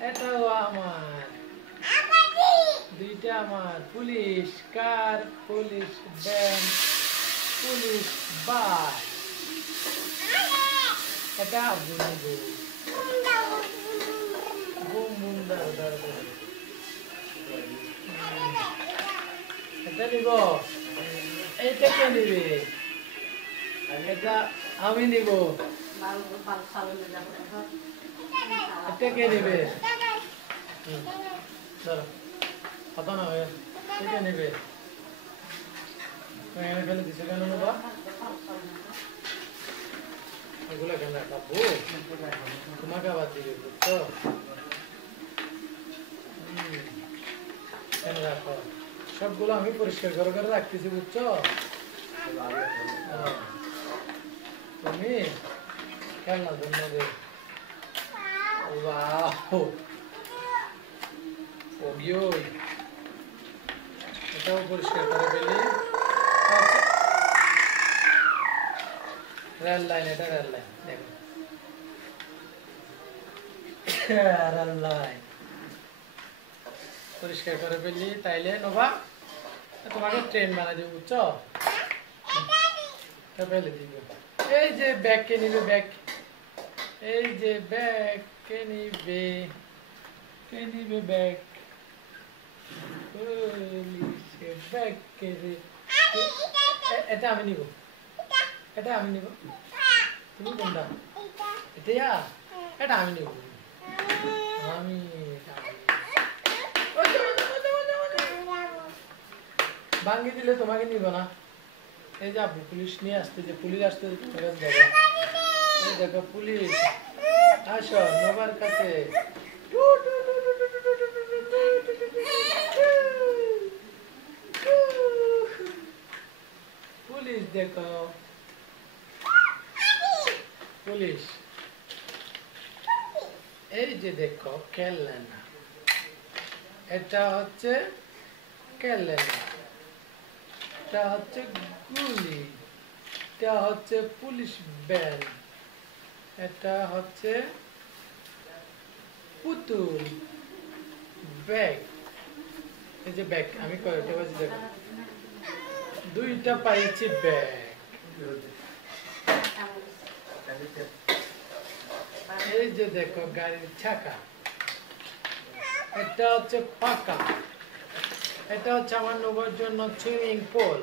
এটাও আমার দুইটা আমার police car police van police bus এটা আব্বু নিব বুম বুম দাও দাও দাও এটা নিব এইটা কে নিবে এটা আমি নিব এটা কে নিবে ধরো কথা না হয় এটা নেবে এখানে ফেলে দিছে কেন নেবা এগুলো কেন রাখবো তোমাকে আবার দিবে বুঝছো কেন রাখো সবগুলো আমি পরিষ্কার করে করে রাখতেছি বুঝছো তুমি খেলনা জন্য দে ওয়াও ওগিও এটাও পরিষ্কার করে ফেলি রেল লাইন এটা রেল লাইন দেখো রেল লাইন পরিষ্কার করে ফেললি তাইলে নোভা তোমাকে ট্রেন বানাই দেবো বুঝছো ফেলে দিব এই যে ব্যাগ কে নিবে ব্যাগ এই যে ব্যাগ কে নিবে ব্যাগ ব্যাগ কে এটা আমি নিব এটা আমি নিব তুমি কোনটা এটা এটা আমি নিব আমি ভাঙ্গি দিলে তোমাকে নিব না এই যে আপু পুলিশ নিয়ে আসতে যে পুলিশ আসতে তোমার কাছে যাবে এই দেখো পুলিশ আসো নোবার কাছে পুলিশ দেখো পুলিশ এই যে দেখো খেলনা এটা হচ্ছে খেলনা এটা হচ্ছে গুলি এটা হচ্ছে পুলিশ ভ্যান এটা হচ্ছে পুতুল ব্যাগ এই যে ব্যাগ আমি কয়টা বাজে দেখো দুইটা পাইছি ব্যাগ এই যে দেখো গাড়ির চাকা এটা হচ্ছে পাকা এটা হচ্ছে আমার নেবার জন্য সুইমিং পুল